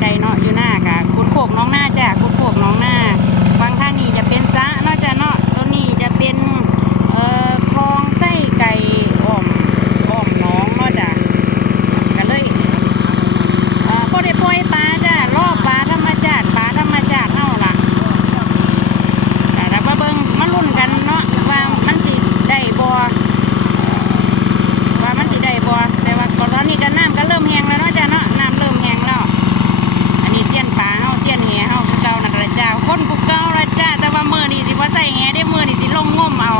ใก่เนาะอยู่หน้ากะ ใส่แหได้มือนี่สิลงง่มเอา